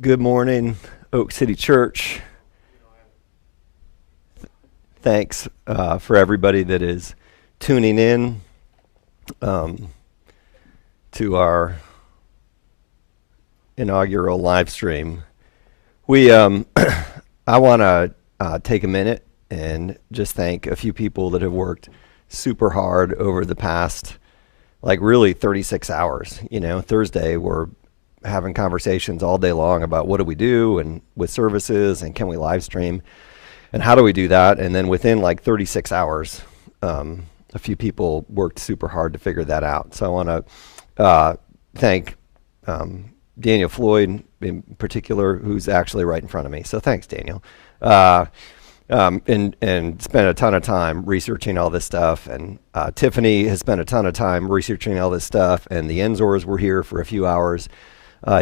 Good morning, Oak City Church. Thanks for everybody that is tuning in um, to our inaugural live stream. We, I want to take a minute and just thank a few people that have worked super hard over the past, like really 36 hours. Thursday we're having conversations all day long about what do we do and with services and can we live stream and how do we do that? And then within like 36 hours, a few people worked super hard to figure that out. So I want to thank Daniel Floyd in particular, who's actually right in front of me. So thanks, Daniel. And spent a ton of time researching all this stuff. And Tiffany has spent a ton of time researching all this stuff. And the Enzors were here for a few hours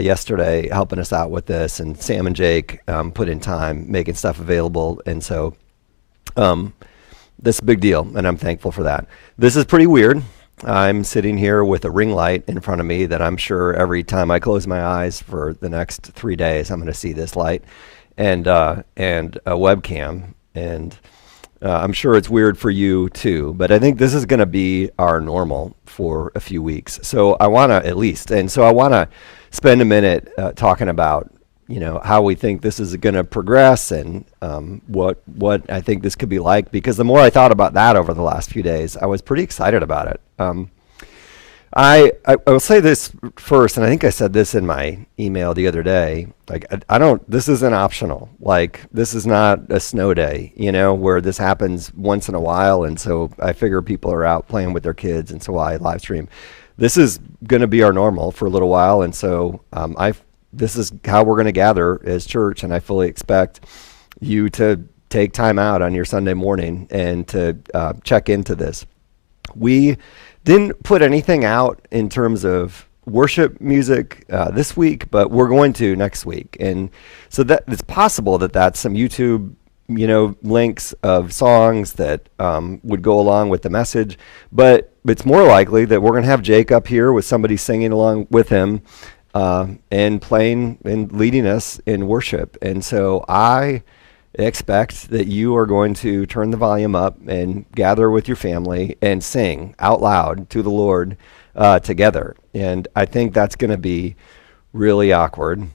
yesterday helping us out with this. And Sam and Jake put in time making stuff available. And so this is a big deal, and I'm thankful for that. This is pretty weird. I'm sitting here with a ring light in front of me that I'm sure every time I close my eyes for the next 3 days, I'm going to see this light and a webcam. And I'm sure it's weird for you too, but I think this is going to be our normal for a few weeks. So I want to I want to spend a minute talking about how we think this is going to progress and what I think this could be like, because the more I thought about that over the last few days, I was pretty excited about it. I will say this first, and I think I said this in my email the other day. Like, this isn't optional. Like, this is not a snow day, where this happens once in a while. And so I figure people are out playing with their kids, and so I live stream. This is going to be our normal for a little while. And so this is how we're going to gather as church. And I fully expect you to take time out on your Sunday morning and to check into this. We didn't put anything out in terms of worship music this week, but we're going to next week. And so that it's possible that that's some YouTube, links of songs that would go along with the message. But it's more likely that we're going to have Jake up here with somebody singing along with him and playing and leading us in worship. And so I expect that you are going to turn the volume up and gather with your family and sing out loud to the Lord together. And I think that's going to be really awkward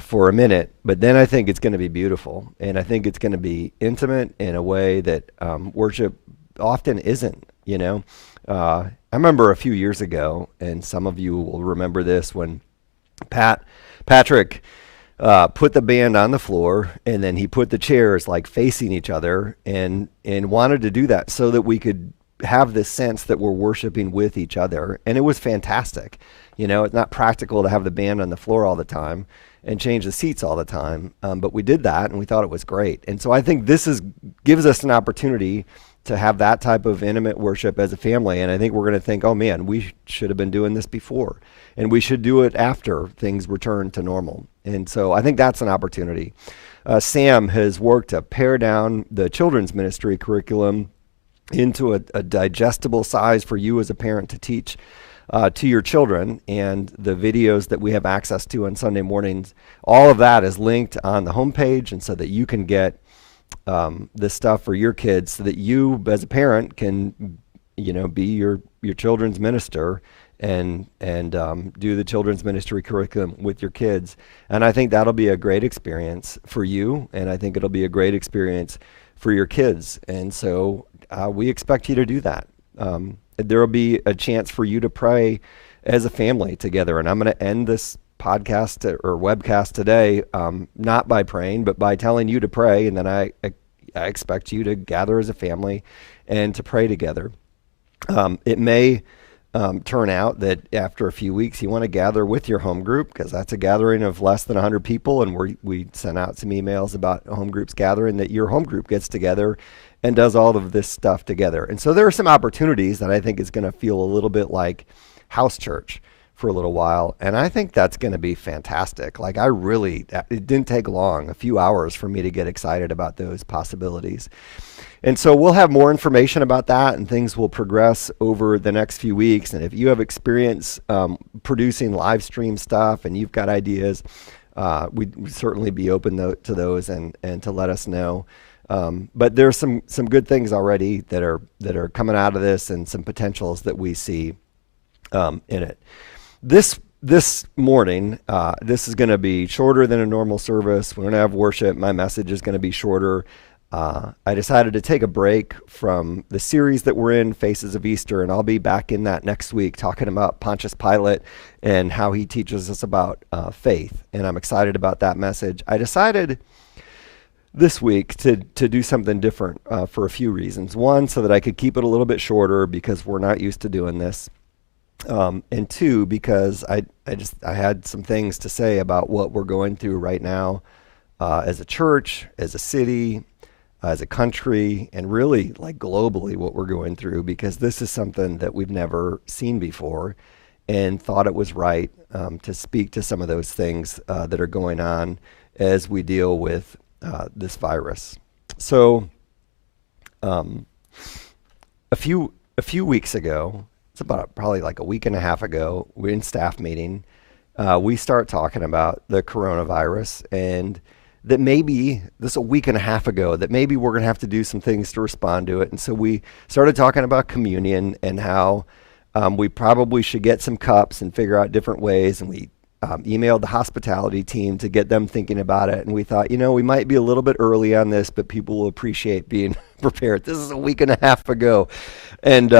for a minute, but then I think it's going to be beautiful. And I think it's going to be intimate in a way that worship often isn't, I remember a few years ago, and some of you will remember this, when Patrick put the band on the floor, and then he put the chairs like facing each other and wanted to do that so that we could have this sense that we're worshiping with each other. And it was fantastic. It's not practical to have the band on the floor all the time and change the seats all the time. But we did that, and we thought it was great. And so I think this gives us an opportunity to have that type of intimate worship as a family. And I think we're going to think, oh man, we should have been doing this before. And we should do it after things return to normal. And so I think that's an opportunity. Sam has worked to pare down the children's ministry curriculum into a digestible size for you as a parent to teach to your children. And the videos that we have access to on Sunday mornings, all of that is linked on the homepage, and so that you can get this stuff for your kids, so that you as a parent can be your children's minister and do the children's ministry curriculum with your kids. And I think that'll be a great experience for you, and I think it'll be a great experience for your kids. And so we expect you to do that. There will be a chance for you to pray as a family together. And I'm going to end this podcast or webcast today, not by praying, but by telling you to pray. And then I expect you to gather as a family and to pray together. It may turn out that after a few weeks you want to gather with your home group, because that's a gathering of less than 100 people, and we sent out some emails about home groups gathering, that your home group gets together and does all of this stuff together. And so there are some opportunities that I think is going to feel a little bit like house church for a little while, and I think that's going to be fantastic. Like, it didn't take long, a few hours, for me to get excited about those possibilities. And so we'll have more information about that, and things will progress over the next few weeks. And if you have experience producing live stream stuff and you've got ideas, we'd certainly be open to those and to let us know. But there's some good things already that are coming out of this, and some potentials that we see in it. This morning, this is going to be shorter than a normal service. We're going to have worship. My message is going to be shorter. I decided to take a break from the series that we're in, Faces of Easter, and I'll be back in that next week talking about Pontius Pilate and how he teaches us about faith. And I'm excited about that message. I decided this week to do something different for a few reasons. One, so that I could keep it a little bit shorter because we're not used to doing this. And two, because I had some things to say about what we're going through right now as a church, as a city, as a country, and really like globally what we're going through, because this is something that we've never seen before, and thought it was right to speak to some of those things that are going on as we deal with this virus. So a few weeks ago, it's about probably like a week and a half ago, we're in staff meeting. We start talking about the coronavirus, and that maybe this a week and a half ago, that maybe we're going to have to do some things to respond to it. And so we started talking about communion and how we probably should get some cups and figure out different ways. And we emailed the hospitality team to get them thinking about it. And we thought, we might be a little bit early on this, but people will appreciate being prepared. This is a week and a half ago. And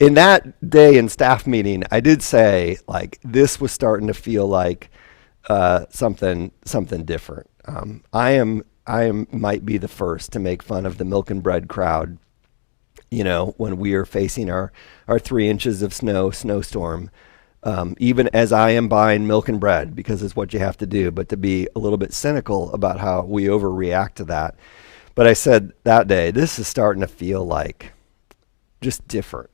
in that day in staff meeting, I did say, like, this was starting to feel like something different. I might be the first to make fun of the milk and bread crowd, when we are facing our 3 inches of snowstorm, even as I am buying milk and bread, because it's what you have to do, but to be a little bit cynical about how we overreact to that. But I said that day, this is starting to feel like just different.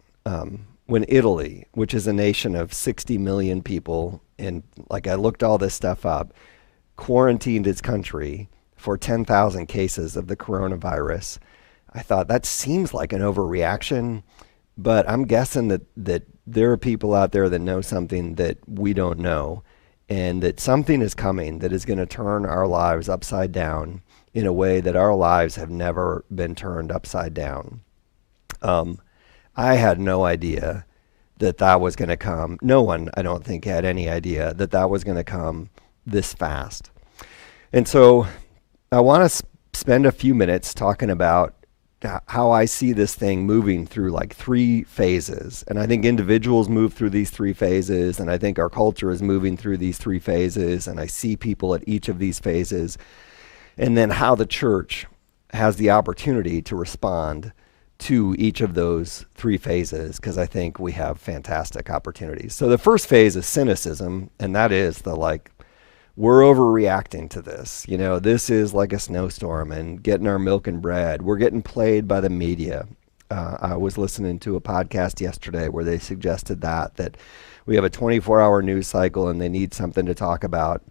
When Italy, which is a nation of 60 million people, and like I looked all this stuff up, quarantined its country for 10,000 cases of the coronavirus, I thought that seems like an overreaction, but I'm guessing that there are people out there that know something that we don't know, and that something is coming that is going to turn our lives upside down in a way that our lives have never been turned upside down. I had no idea that was going to come. No one, I don't think, had any idea that was going to come this fast. And so I want to spend a few minutes talking about how I see this thing moving through like 3 phases. And I think individuals move through these 3 phases, and I think our culture is moving through these 3 phases, and I see people at each of these phases, and then how the church has the opportunity to respond to each of those 3 phases, because I think we have fantastic opportunities. So the first phase is cynicism, and that is we're overreacting to this. This is like a snowstorm and getting our milk and bread. We're getting played by the media. I was listening to a podcast yesterday where they suggested that we have a 24-hour news cycle and they need something to talk about.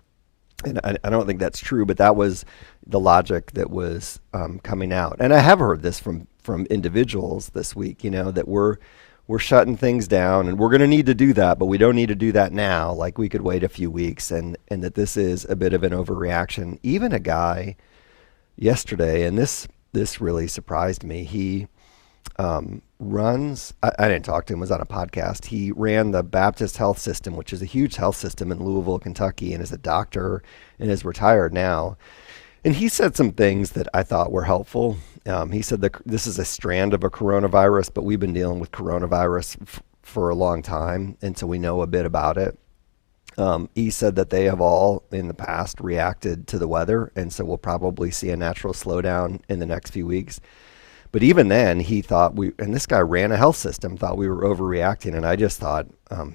And I don't think that's true, but that was the logic that was coming out. And I have heard this from individuals this week, that we're shutting things down, and we're going to need to do that, but we don't need to do that now. Like, we could wait a few weeks, and that this is a bit of an overreaction. Even a guy yesterday, and this really surprised me. He runs, I didn't talk to him, was on a podcast. He ran the Baptist Health System, which is a huge health system in Louisville, Kentucky, and is a doctor and is retired now. And he said some things that I thought were helpful. He said that this is a strand of a coronavirus, but we've been dealing with coronavirus for a long time, and so we know a bit about it. He said that they have all in the past reacted to the weather, and so we'll probably see a natural slowdown in the next few weeks. But even then, he thought and this guy ran a health system, thought we were overreacting, and I just thought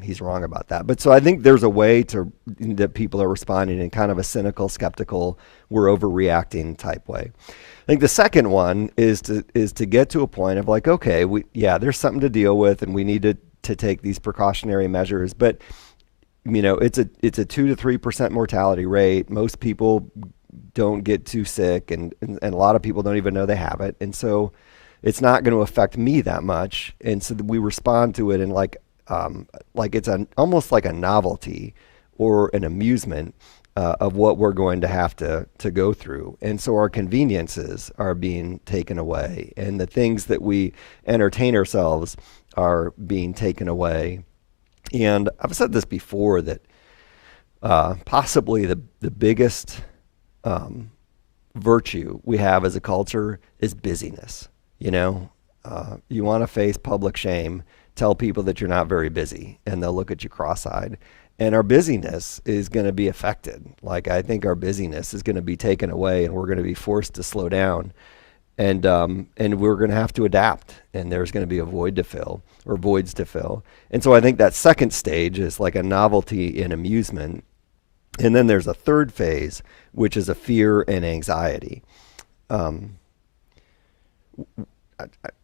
he's wrong about that. But so I think there's a way that people are responding in kind of a cynical, skeptical, we're overreacting type way. I think the second one is to get to a point of like, okay, there's something to deal with, and we need to take these precautionary measures, but it's a 2 to 3% mortality rate. Most people don't get too sick, and a lot of people don't even know they have it, and so it's not going to affect me that much. And so we respond to it in like it's almost like a novelty or an amusement, of what we're going to have to go through. And so our conveniences are being taken away, and the things that we entertain ourselves are being taken away. And I've said this before that possibly the biggest virtue we have as a culture is busyness. You know, you want to face public shame, tell people that you're not very busy, and they'll look at you cross-eyed. And our busyness is going to be affected. Like, I think our busyness is going to be taken away, and we're going to be forced to slow down, and we're going to have to adapt. And there's going to be a void to fill, or voids to fill. And so I think that second stage is like a novelty and amusement, and then there's a third phase, which is a fear and anxiety.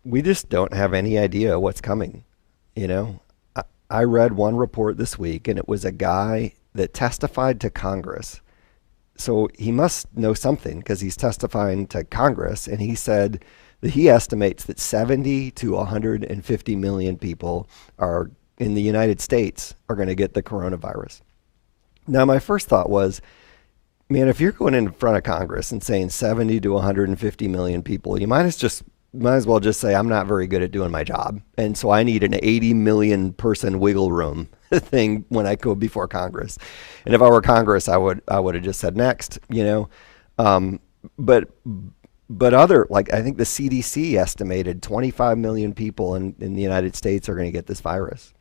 We just don't have any idea what's coming, you know. I read one report this week, and it was a guy that testified to Congress. So he must know something because he's testifying to Congress, and he said that he estimates that 70 to 150 million people are in the United States are going to get the coronavirus. Now, my first thought was, man, if you're going in front of Congress and saying 70 to 150 million people, you might as well just say, I'm not very good at doing my job, and so I need an 80 million person wiggle room thing when I go before Congress. And if I were Congress, I would have just said next, you know. But other, like, I think the CDC estimated 25 million people in the United States are going to get this virus.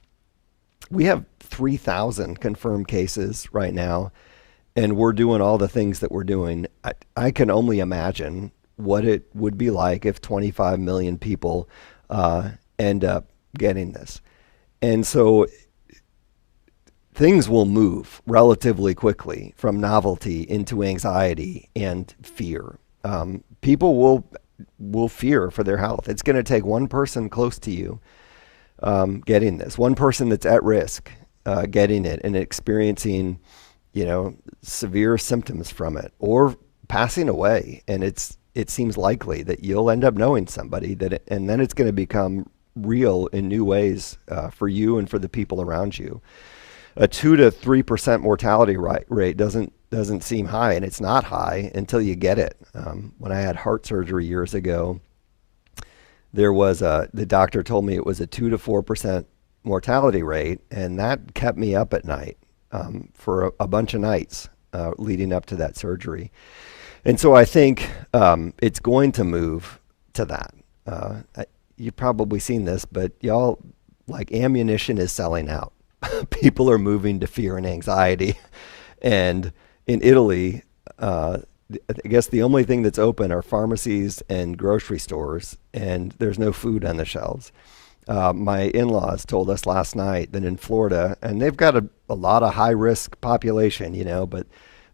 We have 3,000 confirmed cases right now, and we're doing all the things that we're doing. I can only imagine what it would be like if 25 million people end up getting this. And so things will move relatively quickly from novelty into anxiety and fear. People will fear for their health. It's going to take one person close to you getting this, one person that's at risk getting it and experiencing, you know, severe symptoms from it, or passing away. And it seems likely that you'll end up knowing somebody and then it's going to become real in new ways for you and for the people around you. A 2 to 3% mortality rate doesn't seem high, and it's not high until you get it. When I had heart surgery years ago, there was the doctor told me it was a 2 to 4% mortality rate, and that kept me up at night for a bunch of nights leading up to that surgery. And so I think it's going to move to that. You've probably seen this, but y'all, like, ammunition is selling out. People are moving to fear and anxiety. And in Italy, I guess the only thing that's open are pharmacies and grocery stores, and there's no food on the shelves. My in-laws told us last night that in Florida, and they've got a lot of high-risk population, you know, but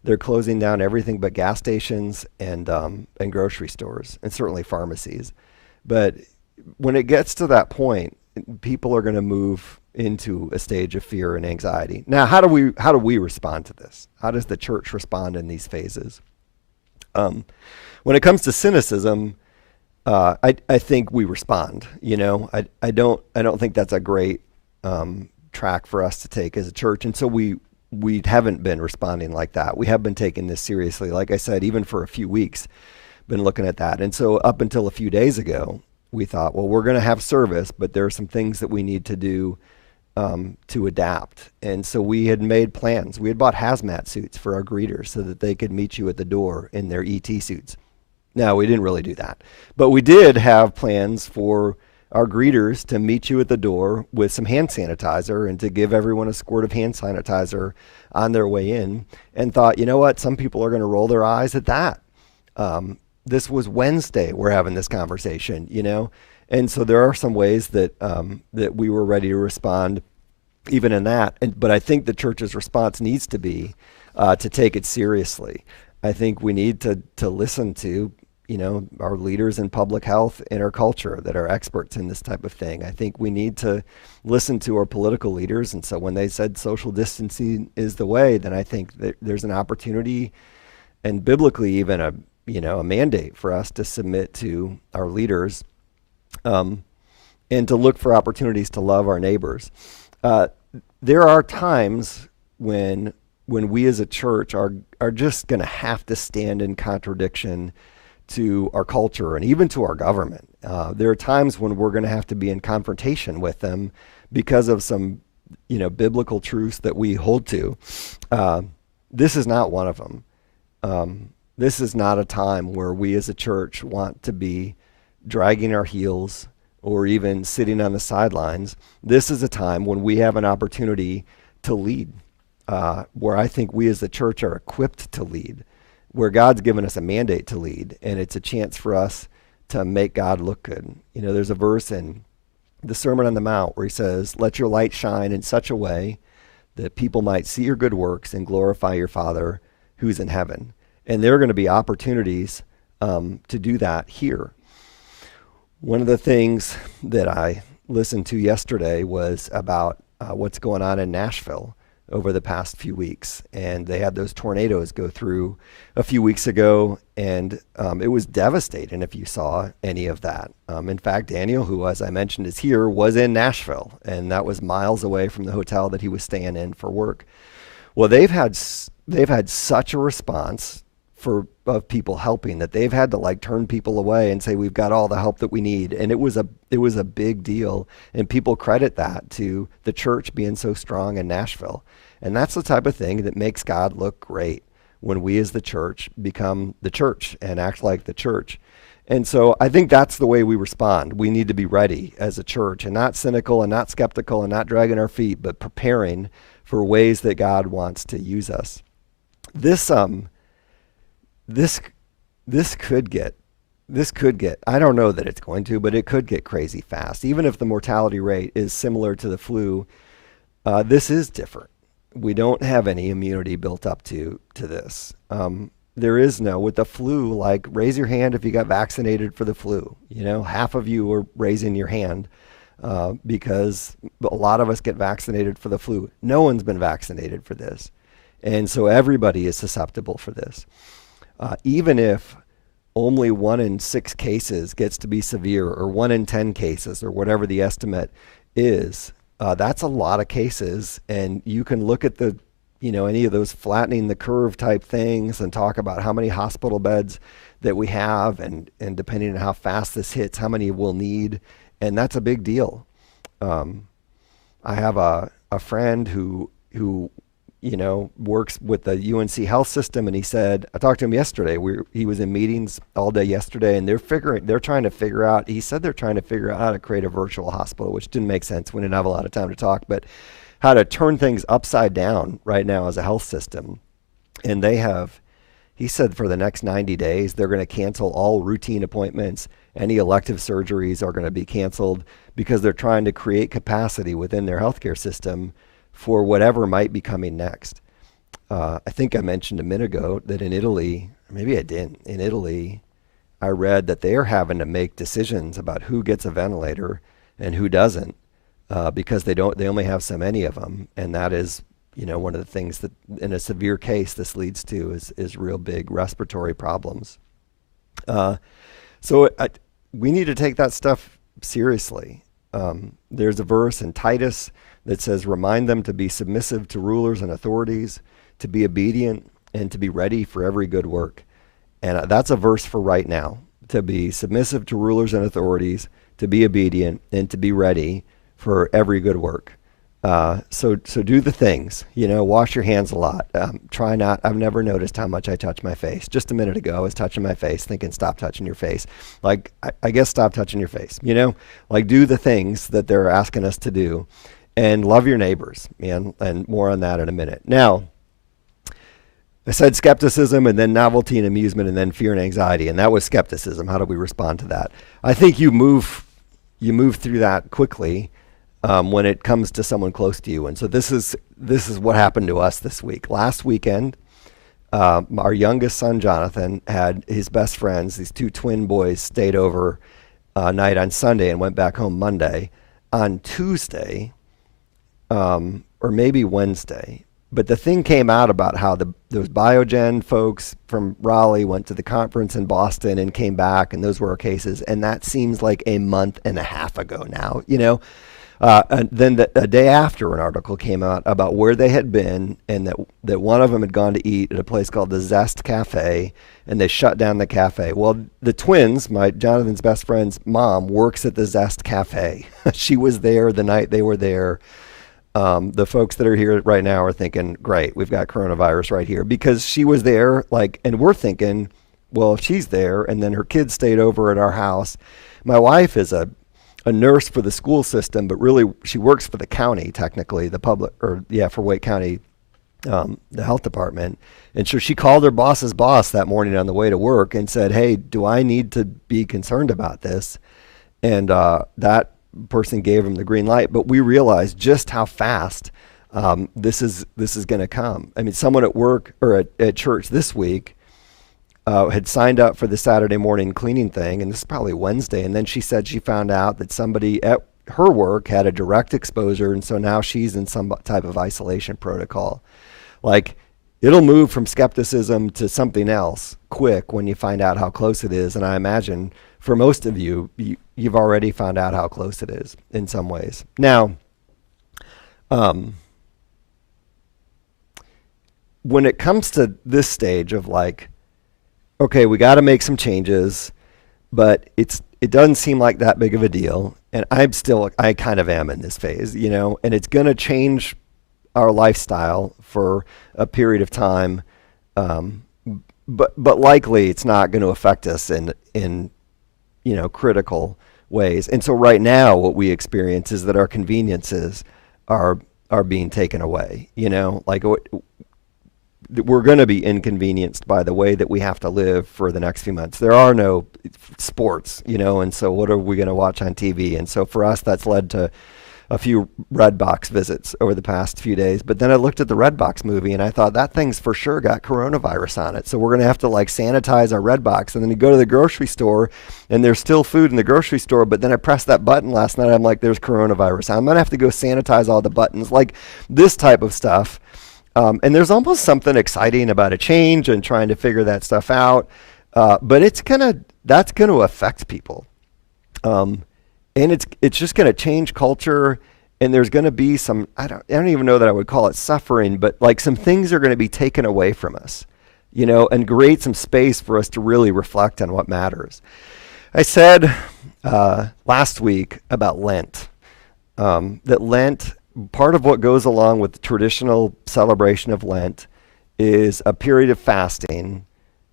they're closing down everything but gas stations and grocery stores, and certainly pharmacies. But when it gets to that point, people are going to move into a stage of fear and anxiety. Now, how do we respond to this? How does the church respond in these phases? When it comes to cynicism, I think we respond. You know, I don't think that's a great track for us to take as a church, and so we haven't been responding like that. We have been taking this seriously. Like I said, even for a few weeks, been looking at that. And so up until a few days ago, we thought, well, we're going to have service, but there are some things that we need to do to adapt. And so we had made plans. We had bought hazmat suits for our greeters so that they could meet you at the door in their ET suits. No, we didn't really do that. But we did have plans for our greeters to meet you at the door with some hand sanitizer and to give everyone a squirt of hand sanitizer on their way in, and thought, you know what, some people are going to roll their eyes at that. This was Wednesday we're having this conversation, you know? And so there are some ways that that we were ready to respond even in that. But I think the church's response needs to be to take it seriously. I think we need to listen to, you know, our leaders in public health in our culture that are experts in this type of thing. I think we need to listen to our political leaders. And so when they said social distancing is the way, then I think that there's an opportunity, and biblically even a mandate for us to submit to our leaders and to look for opportunities to love our neighbors. There are times when when we as a church are just going to have to stand in contradiction to our culture and even to our government. There are times when we're going to have to be in confrontation with them because of some, biblical truths that we hold to. This is not one of them. This is not a time where we as a church want to be dragging our heels or even sitting on the sidelines. This is a time when we have an opportunity to lead, where I think we as the church are equipped to lead, where God's given us a mandate to lead, and it's a chance for us to make God look good. There's a verse in the Sermon on the Mount where he says, "Let your light shine in such a way that people might see your good works and glorify your Father who's in heaven." And there are going to be opportunities to do that here. One of the things that I listened to yesterday was about what's going on in Nashville over the past few weeks. And they had those tornadoes go through a few weeks ago, and it was devastating if you saw any of that. In fact, Daniel, who, as I mentioned, is here, was in Nashville, and that was miles away from the hotel that he was staying in for work. Well, they've had such a response of people helping that they've had to turn people away and say, we've got all the help that we need. And it was a big deal. And people credit that to the church being so strong in Nashville. And that's the type of thing that makes God look great, when we as the church become the church and act like the church. And so I think that's the way we respond. We need to be ready as a church, and not cynical and not skeptical and not dragging our feet, but preparing for ways that God wants to use us. This could get, I don't know that it's going to, but it could get crazy fast. Even if the mortality rate is similar to the flu, this is different. We don't have any immunity built up to this. There is no, with the flu, raise your hand if you got vaccinated for the flu. Half of you are raising your hand because a lot of us get vaccinated for the flu. No one's been vaccinated for this. And so everybody is susceptible for this. Even if only 1 in 6 cases gets to be severe, or 1 in 10 cases, or whatever the estimate is, that's a lot of cases. And you can look at any of those flattening the curve type things and talk about how many hospital beds that we have, and depending on how fast this hits, how many we'll need. And that's a big deal. I have a friend who works with the UNC health system, and he said, I talked to him yesterday. He was in meetings all day yesterday, and they're trying to figure out, he said they're trying to figure out how to create a virtual hospital, which didn't make sense. We didn't have a lot of time to talk, but how to turn things upside down right now as a health system. And he said for the next 90 days, they're going to cancel all routine appointments. Any elective surgeries are going to be canceled because they're trying to create capacity within their healthcare system for whatever might be coming next. I think I mentioned a minute ago that in Italy, maybe I didn't, in Italy, I read that they're having to make decisions about who gets a ventilator and who doesn't, because they only have so many of them. And that is, one of the things that in a severe case this leads to is real big respiratory problems. So we need to take that stuff seriously. There's a verse in Titus that says, remind them to be submissive to rulers and authorities, to be obedient, and to be ready for every good work. And that's a verse for right now, to be submissive to rulers and authorities, to be obedient, and to be ready for every good work. So do the things, wash your hands a lot. Try not, I've never noticed how much I touch my face. Just a minute ago, I was touching my face thinking, stop touching your face. I guess stop touching your face, do the things that they're asking us to do, and love your neighbors, man. And more on that in a minute. Now, I said skepticism, and then novelty and amusement, and then fear and anxiety. And that was skepticism. How do we respond to that? I think you move through that quickly when it comes to someone close to you. And so this is what happened to us this week. Last weekend, our youngest son, Jonathan, had his best friends, these 2 twin boys, stayed over night on Sunday and went back home Monday. On Tuesday, or maybe Wednesday, but the thing came out about how those Biogen folks from Raleigh went to the conference in Boston and came back, and those were our cases. And that seems like a month and a half ago now, And then a day after, an article came out about where they had been, and that one of them had gone to eat at a place called the Zest Cafe, and they shut down the cafe. Well, the twins, Jonathan's best friend's mom, works at the Zest Cafe. She was there the night they were there. The folks that are here right now are thinking, great, we've got coronavirus right here, because she was there, and we're thinking, well, if she's there and then her kids stayed over at our house. My wife is a nurse for the school system, but really she works for the county, technically, for Wake County, the health department. And so she called her boss's boss that morning on the way to work and said, hey, do I need to be concerned about this? And that person gave him the green light. But we realized just how fast this is going to come. I mean, someone at work or at church this week had signed up for the Saturday morning cleaning thing, and this is probably Wednesday, and then she said she found out that somebody at her work had a direct exposure, and so now she's in some type of isolation protocol. Like, it'll move from skepticism to something else quick when you find out how close it is, and I imagine for most of you've already found out how close it is in some ways. Now, when it comes to this stage of like, okay, we got to make some changes, but it doesn't seem like that big of a deal. And I kind of am in this phase, and it's going to change our lifestyle for a period of time. But likely it's not going to affect us in critical ways. And so right now what we experience is that our conveniences are being taken away, like we're going to be inconvenienced by the way that we have to live for the next few months. There are no sports, and so what are we going to watch on TV? And so for us, that's led to a few Redbox visits over the past few days. But then I looked at the Redbox movie and I thought that thing's for sure got coronavirus on it. So we're going to have to sanitize our Redbox. And then you go to the grocery store and there's still food in the grocery store. But then I pressed that button last night. I'm like, there's coronavirus. I'm going to have to go sanitize all the buttons, like this type of stuff. And there's almost something exciting about a change and trying to figure that stuff out. But that's going to affect people. And it's just going to change culture. And there's going to be some, I don't even know that I would call it suffering, but like some things are going to be taken away from us, and create some space for us to really reflect on what matters. I said last week about Lent, that Lent, part of what goes along with the traditional celebration of Lent is a period of fasting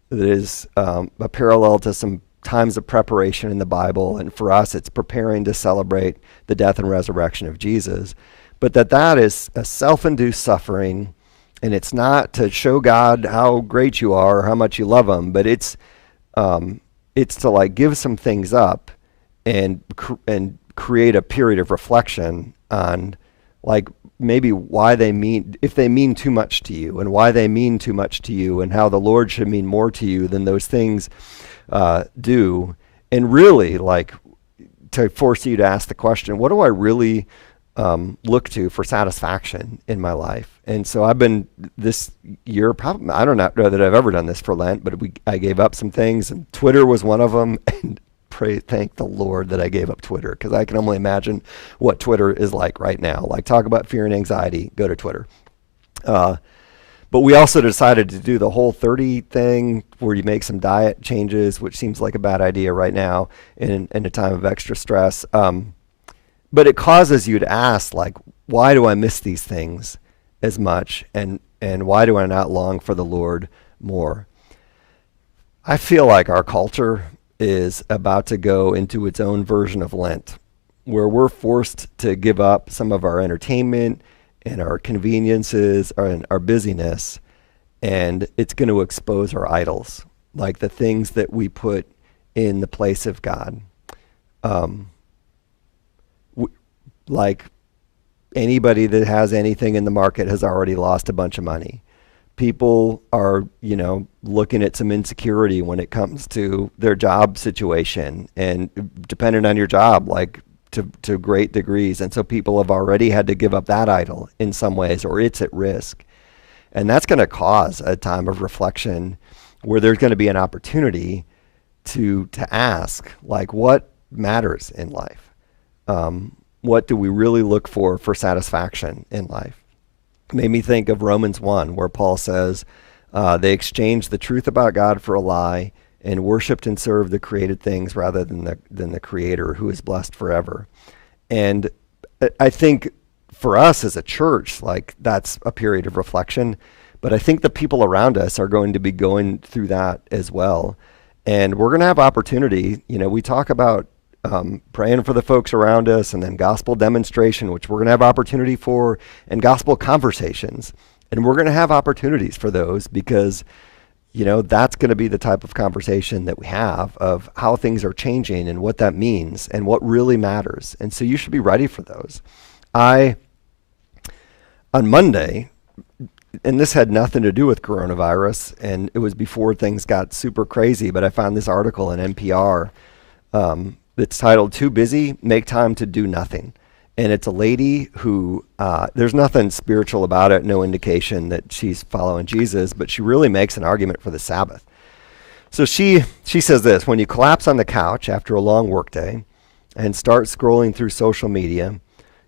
that is a parallel to some times of preparation in the Bible. And for us, it's preparing to celebrate the death and resurrection of Jesus. But that is a self-induced suffering, and it's not to show God how great you are or how much you love him, but it's to give some things up and create a period of reflection on maybe why if they mean too much to you, and why they mean too much to you, and how the Lord should mean more to you than those things do. And really to force you to ask the question, what do I really look to for satisfaction in my life? And so I've been this year, probably, I don't know that I've ever done this for Lent, but I gave up some things, and Twitter was one of them. And thank the Lord that I gave up Twitter, because I can only imagine what Twitter is like right now. Talk about fear and anxiety, go to Twitter. But we also decided to do the Whole30 thing where you make some diet changes, which seems like a bad idea right now in a time of extra stress. But it causes you to ask, why do I miss these things as much? And why do I not long for the Lord more? I feel like our culture is about to go into its own version of Lent, where we're forced to give up some of our entertainment and our conveniences and our busyness, and it's going to expose our idols, like the things that we put in the place of God. Like anybody that has anything in the market has already lost a bunch of money. People are, looking at some insecurity when it comes to their job situation, and depending on your job, to great degrees. And so people have already had to give up that idol in some ways, or it's at risk. And that's going to cause a time of reflection where there's going to be an opportunity to ask, what matters in life? What do we really look for satisfaction in life? It made me think of Romans 1, where Paul says, they exchanged the truth about God for a lie and worshiped and served the created things rather than the Creator, who is blessed forever. And I think for us as a church, like, that's a period of reflection. But I think the people around us are going to be going through that as well. And we're going to have opportunity. We talk about praying for the folks around us, and then gospel demonstration, which we're going to have opportunity for, and gospel conversations. And we're going to have opportunities for those because, that's going to be the type of conversation that we have of how things are changing and what that means and what really matters. And so you should be ready for those. On Monday, and this had nothing to do with coronavirus, and it was before things got super crazy, but I found this article in NPR that's titled, "Too Busy, Make Time to Do Nothing." And it's a lady who, there's nothing spiritual about it, no indication that she's following Jesus, but she really makes an argument for the Sabbath. So she says this: when you collapse on the couch after a long workday and start scrolling through social media,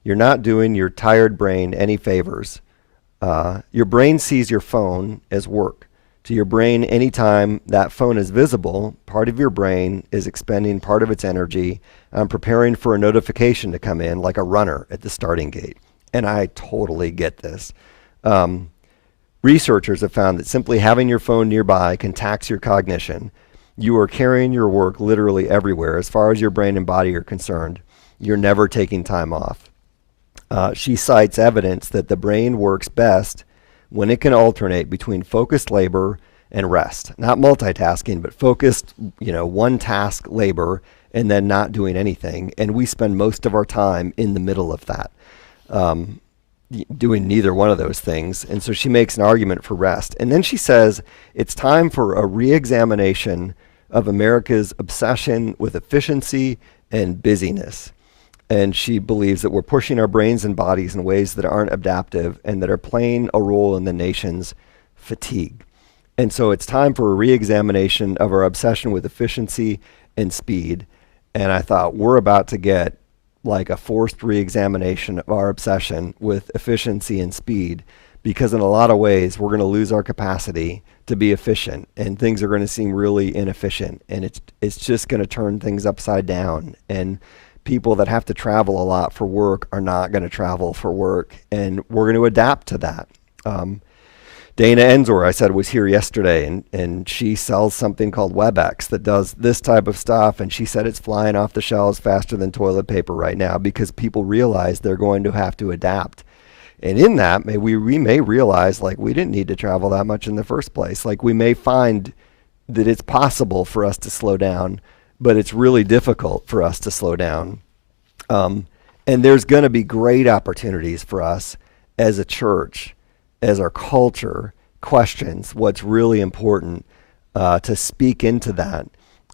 you're not doing your tired brain any favors. Your brain sees your phone as work. To your brain, anytime that phone is visible, part of your brain is expending part of its energy on preparing for a notification to come in, like a runner at the starting gate. And I totally get this. Researchers have found that simply having your phone nearby can tax your cognition. You are carrying your work literally everywhere. As far as your brain and body are concerned, you're never taking time off. She cites evidence that the brain works best when it can alternate between focused labor and rest. Not multitasking, but focused, one task labor and then not doing anything. And we spend most of our time in the middle of that, doing neither one of those things. And so she makes an argument for rest. And then she says it's time for a re-examination of America's obsession with efficiency and busyness. And she believes that we're pushing our brains and bodies in ways that aren't adaptive and that are playing a role in the nation's fatigue. And so it's time for a re-examination of our obsession with efficiency and speed. And I thought, we're about to get like a forced re-examination of our obsession with efficiency and speed, because in a lot of ways, we're going to lose our capacity to be efficient, and things are going to seem really inefficient. And it's just going to turn things upside down. And people that have to travel a lot for work are not going to travel for work, and we're going to adapt to that. Dana Enzor, I said, was here yesterday, and she sells something called WebEx that does this type of stuff, and she said it's flying off the shelves faster than toilet paper right now because people realize they're going to have to adapt. And in that, we may realize, like, we didn't need to travel that much in the first place. Like, we may find that it's possible for us to slow down, but it's really difficult for us to slow down. And there's going to be great opportunities for us as a church, as our culture questions what's really important, to speak into that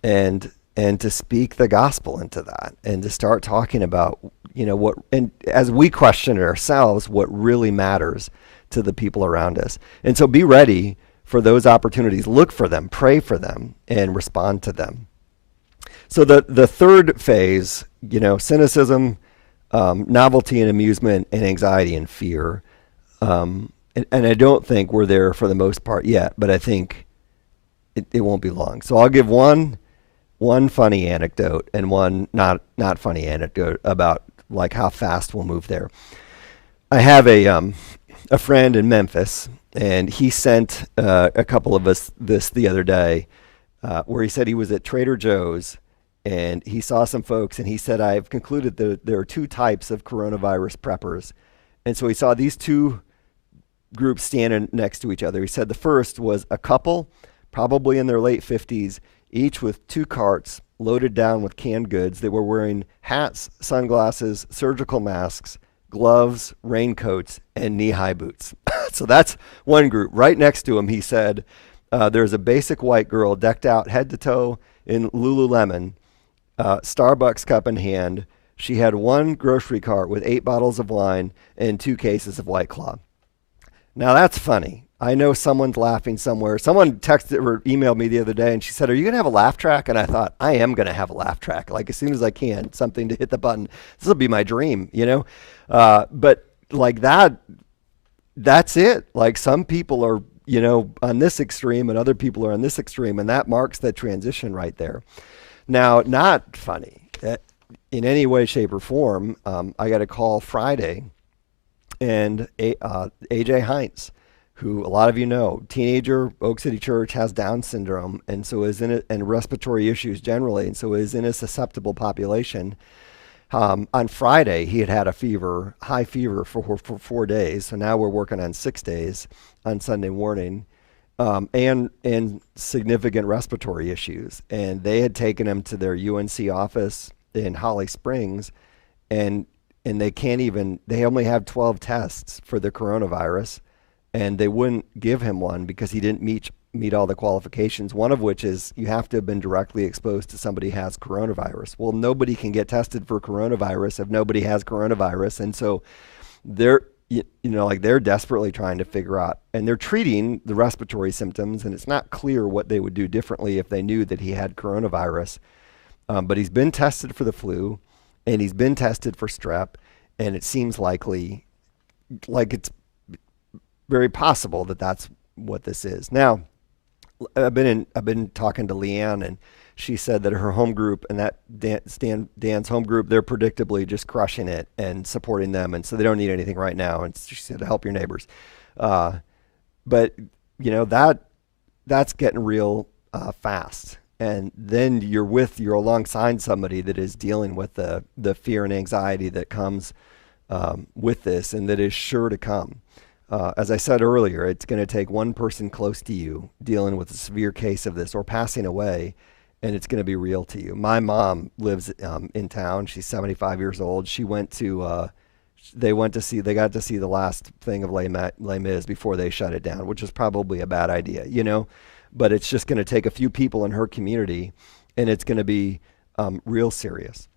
and to speak the gospel into that, and to start talking about, what, and as we question it ourselves, what really matters to the people around us. And so be ready for those opportunities. Look for them, pray for them, and respond to them. So the third phase, cynicism, novelty and amusement, and anxiety and fear. And I don't think we're there for the most part yet, but I think it won't be long. So I'll give one funny anecdote and one not funny anecdote about like how fast we'll move there. I have a friend in Memphis, and he sent a couple of us this the other day, where he said he was at Trader Joe's and he saw some folks, and he said, I've concluded that there are two types of coronavirus preppers. And so he saw these two groups standing next to each other. He said the first was a couple, probably in their late 50s, each with two carts loaded down with canned goods. They were wearing hats, sunglasses, surgical masks, gloves, raincoats, and knee-high boots. So that's one group. Right next to him, he said, there's a basic white girl decked out head to toe in Lululemon, Starbucks cup in hand. She had one grocery cart with 8 bottles of wine and 2 cases of White Claw. Now that's funny. I know someone's laughing somewhere. Someone texted or emailed me the other day and she said, "Are you going to have a laugh track?" And I thought, I am going to have a laugh track. Like as soon as I can, something to hit the button. This will be my dream, you know? But like that's it. Like some people are, on this extreme and other people are on this extreme. And that marks the transition right there. Now, not funny in any way, shape, or form. I got a call Friday and AJ Heinz, who a lot of you know, teenager, Oak City Church, has Down syndrome, and so is in it, and respiratory issues generally, and so is in a susceptible population. On Friday, he had a fever, high fever for 4 days. So now we're working on 6 days on Sunday morning, and significant respiratory issues. And they had taken him to their UNC office in Holly Springs, and they can't even. They only have 12 tests for the coronavirus, and they wouldn't give him one because he didn't meet all the qualifications, one of which is you have to have been directly exposed to somebody who has coronavirus. Well, nobody can get tested for coronavirus if nobody has coronavirus. And so they're, like they're desperately trying to figure out, and they're treating the respiratory symptoms, and it's not clear what they would do differently if they knew that he had coronavirus. But he's been tested for the flu, and he's been tested for strep, and it seems likely, like it's very possible that that's what this is. Now, I've been talking to Leanne, and she said that her home group and that Dan's home group, they're predictably just crushing it and supporting them, and so they don't need anything right now. And she said to help your neighbors, but that's getting real fast. And then you're alongside somebody that is dealing with the fear and anxiety that comes with this, and that is sure to come. As I said earlier, it's going to take one person close to you dealing with a severe case of this or passing away, and it's going to be real to you. My mom lives in town. She's 75 years old. She went to, they got to see the last thing of Les Mis before they shut it down, which is probably a bad idea, but it's just going to take a few people in her community, and it's going to be real serious.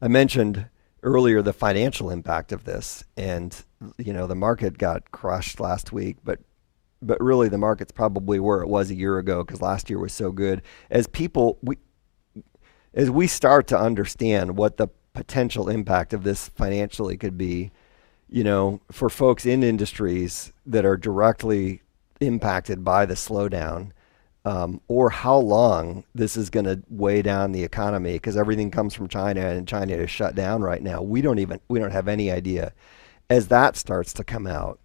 I mentioned earlier the financial impact of this, and the market got crushed last week, but really the market's probably where it was a year ago because last year was so good. As we start to understand what the potential impact of this financially could be, for folks in industries that are directly impacted by the slowdown, or how long this is going to weigh down the economy, because everything comes from China, and China is shut down right now. We don't have any idea. As that starts to come out,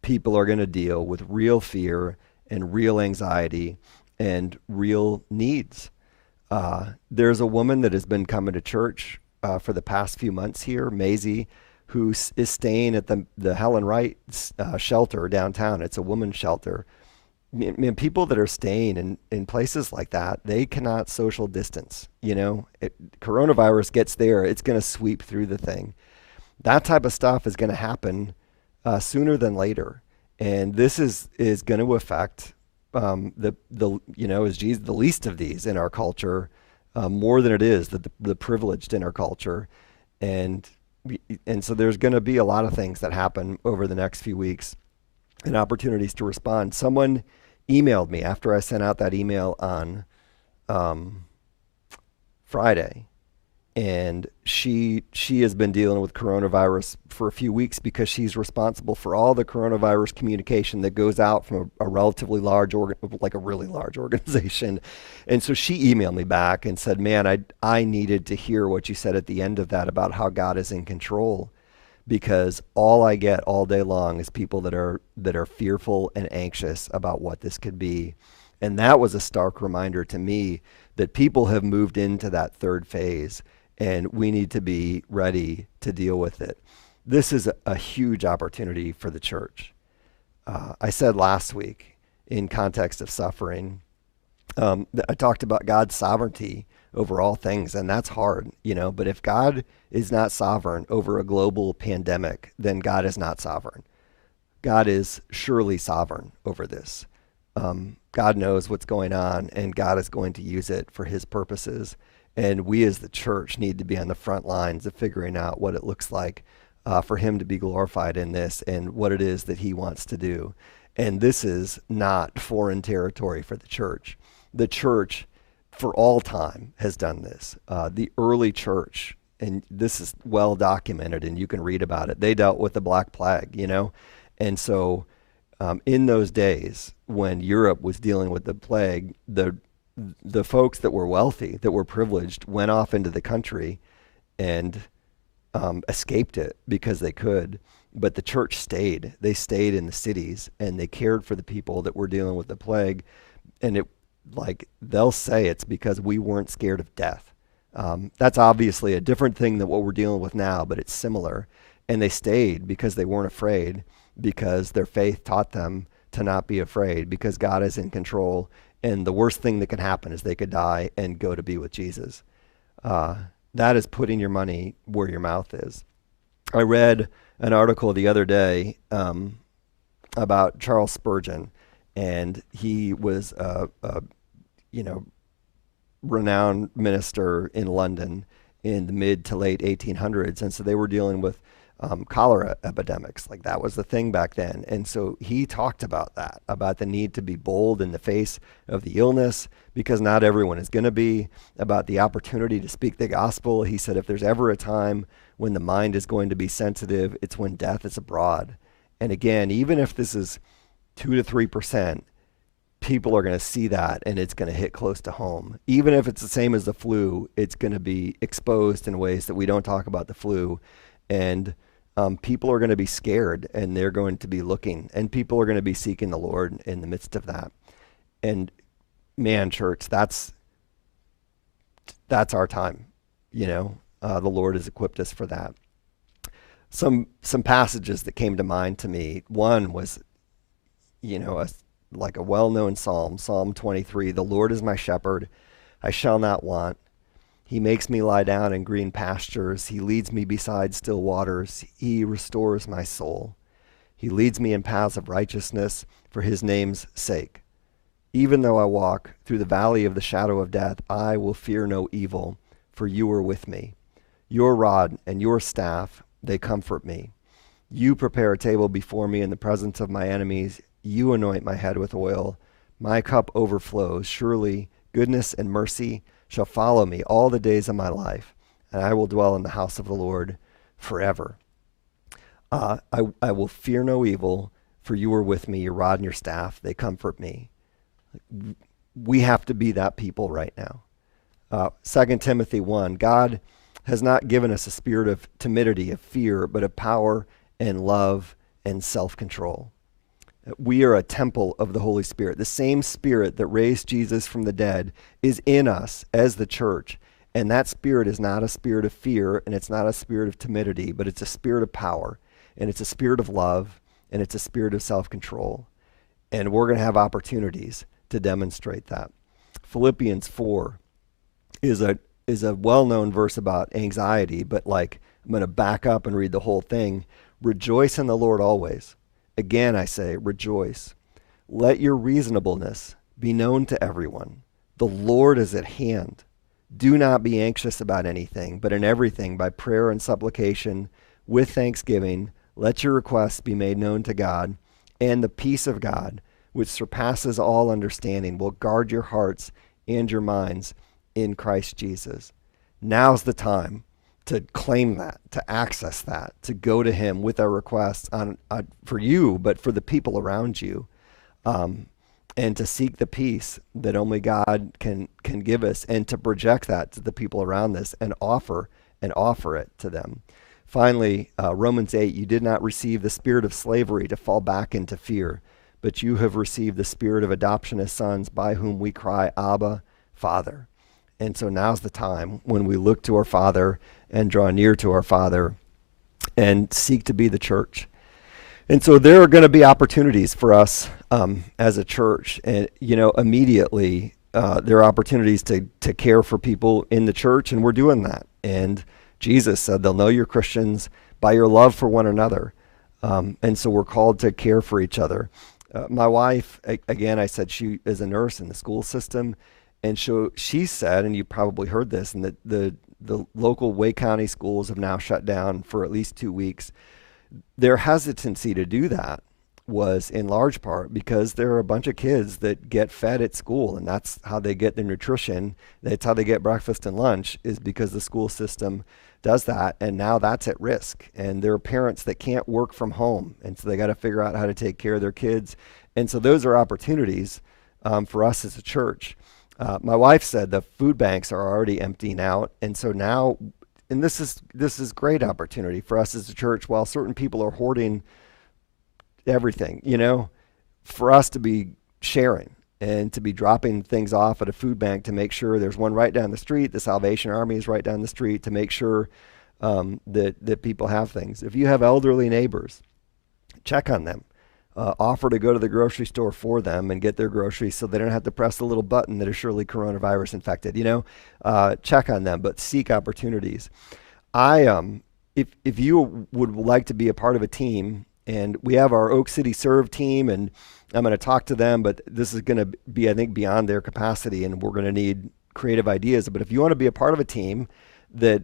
people are going to deal with real fear and real anxiety and real needs. There's a woman that has been coming to church for the past few months here, Maisie, who is staying at the Helen Wright shelter downtown. It's a women's shelter. People that are staying in places like that, they cannot social distance. Coronavirus gets there, it's going to sweep through the thing. That type of stuff is going to happen sooner than later, and this is going to affect the least of these in our culture, more than it is the privileged in our culture, and so there's going to be a lot of things that happen over the next few weeks and opportunities to respond. Someone emailed me after I sent out that email on Friday, and she has been dealing with coronavirus for a few weeks because she's responsible for all the coronavirus communication that goes out from a relatively large like a really large organization. And so she emailed me back and said, "Man, I needed to hear what you said at the end of that about how God is in control, because all I get all day long is people that are fearful and anxious about what this could be." And that was a stark reminder to me that people have moved into that third phase, and we need to be ready to deal with it. This is a huge opportunity for the church. I said last week, in context of suffering, I talked about God's sovereignty over all things, and that's hard, but if God is not sovereign over a global pandemic, then God is not sovereign. God is surely sovereign over this. God knows what's going on, and God is going to use it for his purposes. And we as the church need to be on the front lines of figuring out what it looks like for him to be glorified in this and what it is that he wants to do. And this is not foreign territory for the church. The church, for all time, has done this. The early church, and this is well documented, and you can read about it. They dealt with the Black Plague, and so in those days when Europe was dealing with the plague, the folks that were wealthy, that were privileged, went off into the country and escaped it because they could. But the church stayed. They stayed in the cities and they cared for the people that were dealing with the plague. And it, like, they'll say it's because we weren't scared of death. That's obviously a different thing than what we're dealing with now, but it's similar. And they stayed because they weren't afraid, because their faith taught them to not be afraid, because God is in control. And the worst thing that can happen is they could die and go to be with Jesus. That is putting your money where your mouth is. I read an article the other day about Charles Spurgeon, and he was a renowned minister in London in the mid to late 1800s, and so they were dealing with cholera epidemics. Like, that was the thing back then. And so he talked about that, about the need to be bold in the face of the illness, because not everyone is going to be, about the opportunity to speak the gospel. He said, if there's ever a time when the mind is going to be sensitive, it's when death is abroad. And again, even if this is 2 to 3%, people are going to see that and it's going to hit close to home. Even if it's the same as the flu, it's going to be exposed in ways that we don't talk about the flu. And people are going to be scared, and they're going to be looking, and people are going to be seeking the Lord in the midst of that. And man, church, that's our time. The Lord has equipped us for that. Some passages that came to mind to me. One was, like a well-known psalm, Psalm 23. The Lord is my shepherd; I shall not want. He makes me lie down in green pastures. He leads me beside still waters. He restores my soul. He leads me in paths of righteousness for his name's sake. Even though I walk through the valley of the shadow of death, I will fear no evil, for you are with me. Your rod and your staff, they comfort me. You prepare a table before me in the presence of my enemies. You anoint my head with oil. My cup overflows. Surely goodness and mercy shall follow me all the days of my life, and I will dwell in the house of the Lord forever. I will fear no evil, for you are with me. Your rod and your staff, they comfort me. We have to be that people right now. 2 Timothy 1, God has not given us a spirit of timidity, of fear, but of power and love and self-control. We are a temple of the Holy Spirit. The same Spirit that raised Jesus from the dead is in us as the church. And that Spirit is not a spirit of fear, and it's not a spirit of timidity, but it's a spirit of power, and it's a spirit of love, and it's a spirit of self-control. And we're going to have opportunities to demonstrate that. Philippians 4 is a well-known verse about anxiety, but I'm going to back up and read the whole thing. Rejoice in the Lord always. Again, I say, rejoice. Let your reasonableness be known to everyone. The Lord is at hand. Do not be anxious about anything, but in everything, by prayer and supplication, with thanksgiving, let your requests be made known to God, and the peace of God, which surpasses all understanding, will guard your hearts and your minds in Christ Jesus. Now's the time to claim that, to access that, to go to him with our requests for you, but for the people around you, and to seek the peace that only God can give us, and to project that to the people around us and offer it to them. Finally, Romans 8, you did not receive the spirit of slavery to fall back into fear, but you have received the spirit of adoption as sons, by whom we cry, Abba, Father. And so now's the time when we look to our Father and draw near to our Father and seek to be the church. And so there are going to be opportunities for us as a church. And, immediately there are opportunities to care for people in the church, and we're doing that. And Jesus said they'll know you're Christians by your love for one another. And so we're called to care for each other. My wife, again, I said she is a nurse in the school system. And so she said, and you probably heard this, and that the local Wake County schools have now shut down for at least 2 weeks. Their hesitancy to do that was in large part because there are a bunch of kids that get fed at school, and that's how they get their nutrition. That's how they get breakfast and lunch, is because the school system does that, and now that's at risk. And there are parents that can't work from home, and so they got to figure out how to take care of their kids. And so those are opportunities for us as a church. My wife said the food banks are already emptying out, and so now, and this is great opportunity for us as a church. While certain people are hoarding everything, for us to be sharing and to be dropping things off at a food bank, to make sure there's one right down the street. The Salvation Army is right down the street, to make sure that people have things. If you have elderly neighbors, check on them. Offer to go to the grocery store for them and get their groceries so they don't have to press the little button that is surely coronavirus infected. Check on them, but seek opportunities. If you would like to be a part of a team, and we have our Oak City Serve team, and I'm going to talk to them, but this is going to be, I think, beyond their capacity, and we're going to need creative ideas. But if you want to be a part of a team that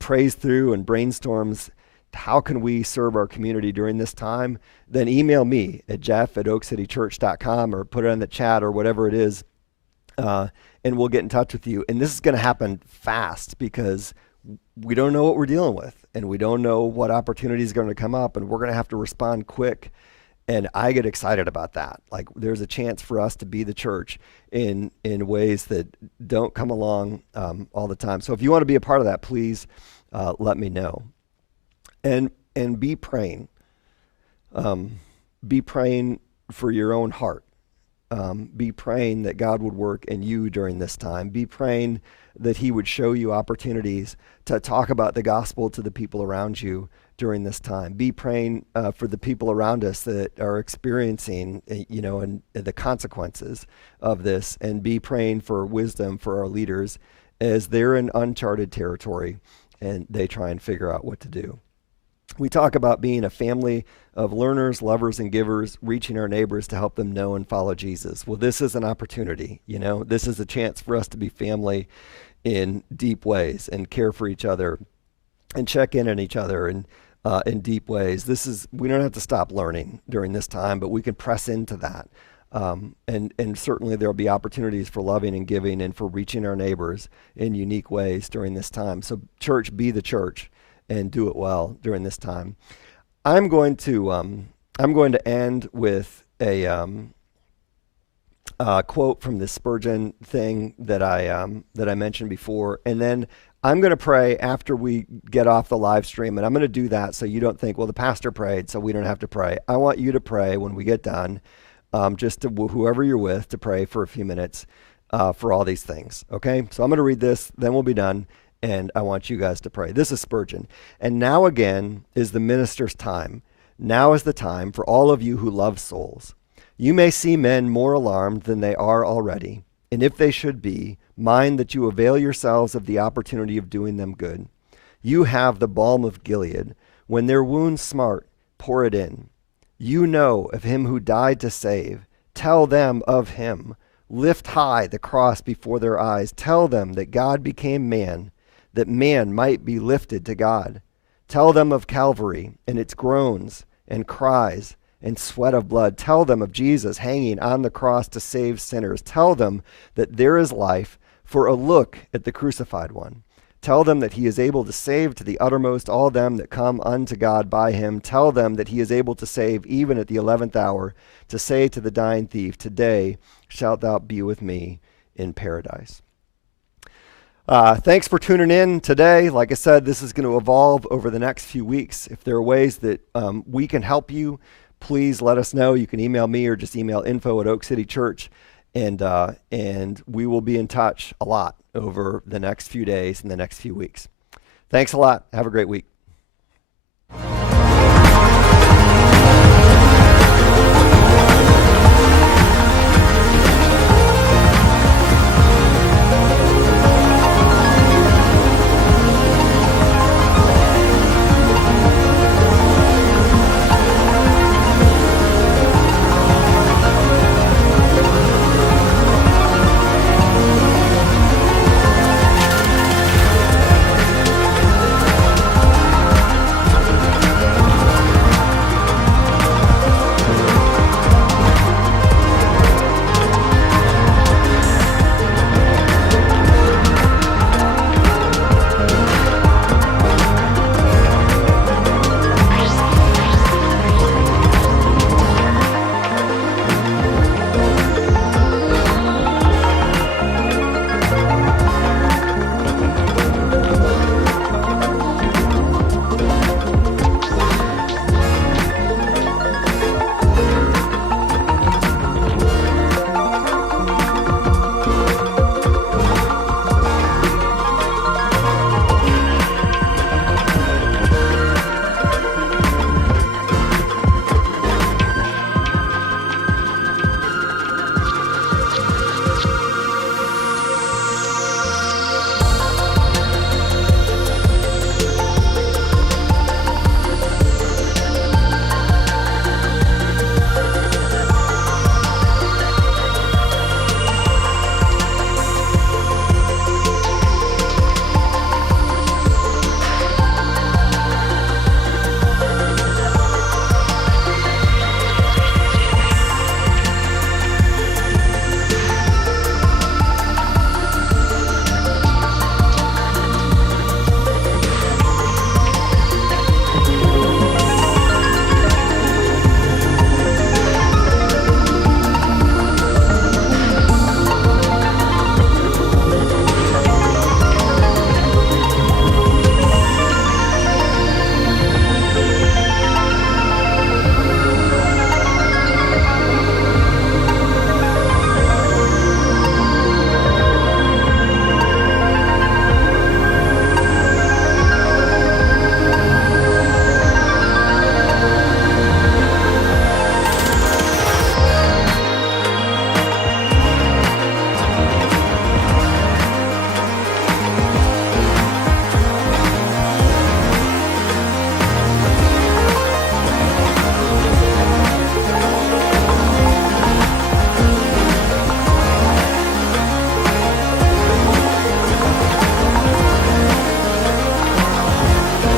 prays through and brainstorms how can we serve our community during this time, then email me at jeff@oakcitychurch.com or put it in the chat or whatever it is, and we'll get in touch with you. And this is going to happen fast because we don't know what we're dealing with, and we don't know what opportunity is going to come up, and we're going to have to respond quick. And I get excited about that. Like, there's a chance for us to be the church in ways that don't come along all the time. So if you want to be a part of that, please let me know. And be praying. Be praying for your own heart. Be praying that God would work in you during this time. Be praying that he would show you opportunities to talk about the gospel to the people around you during this time. Be praying for the people around us that are experiencing, and the consequences of this, and be praying for wisdom for our leaders as they're in uncharted territory and they try and figure out what to do. We talk about being a family of learners, lovers, and givers, reaching our neighbors to help them know and follow Jesus. Well, this is an opportunity. This is a chance for us to be family in deep ways and care for each other and check in on each other and in deep ways. We don't have to stop learning during this time, but we can press into that. And certainly there'll be opportunities for loving and giving and for reaching our neighbors in unique ways during this time. So church, be the church and do it well during this time. I'm going to end with a quote from the Spurgeon thing that I mentioned before, and then I'm going to pray after we get off the live stream, and I'm going to do that so you don't think, well, the pastor prayed, so we don't have to pray. I want you to pray when we get done, just to whoever you're with, to pray for a few minutes for all these things. Okay, so I'm going to read this, then we'll be done. And I want you guys to pray. This is Spurgeon. And now again is the minister's time. Now is the time for all of you who love souls. You may see men more alarmed than they are already. And if they should be, mind that you avail yourselves of the opportunity of doing them good. You have the balm of Gilead. When their wounds smart, pour it in. You know of him who died to save. Tell them of him. Lift high the cross before their eyes. Tell them that God became man, that man might be lifted to God. Tell them of Calvary and its groans and cries and sweat of blood. Tell them of Jesus hanging on the cross to save sinners. Tell them that there is life for a look at the crucified one. Tell them that he is able to save to the uttermost all them that come unto God by him. Tell them that he is able to save even at the 11th hour, to say to the dying thief, today shalt thou be with me in paradise. Thanks for tuning in today. Like I said, this is going to evolve over the next few weeks. If there are ways that we can help you, please let us know. You can email me or just email info@Oak City Church, and we will be in touch a lot over the next few days and the next few weeks. Thanks a lot. Have a great week.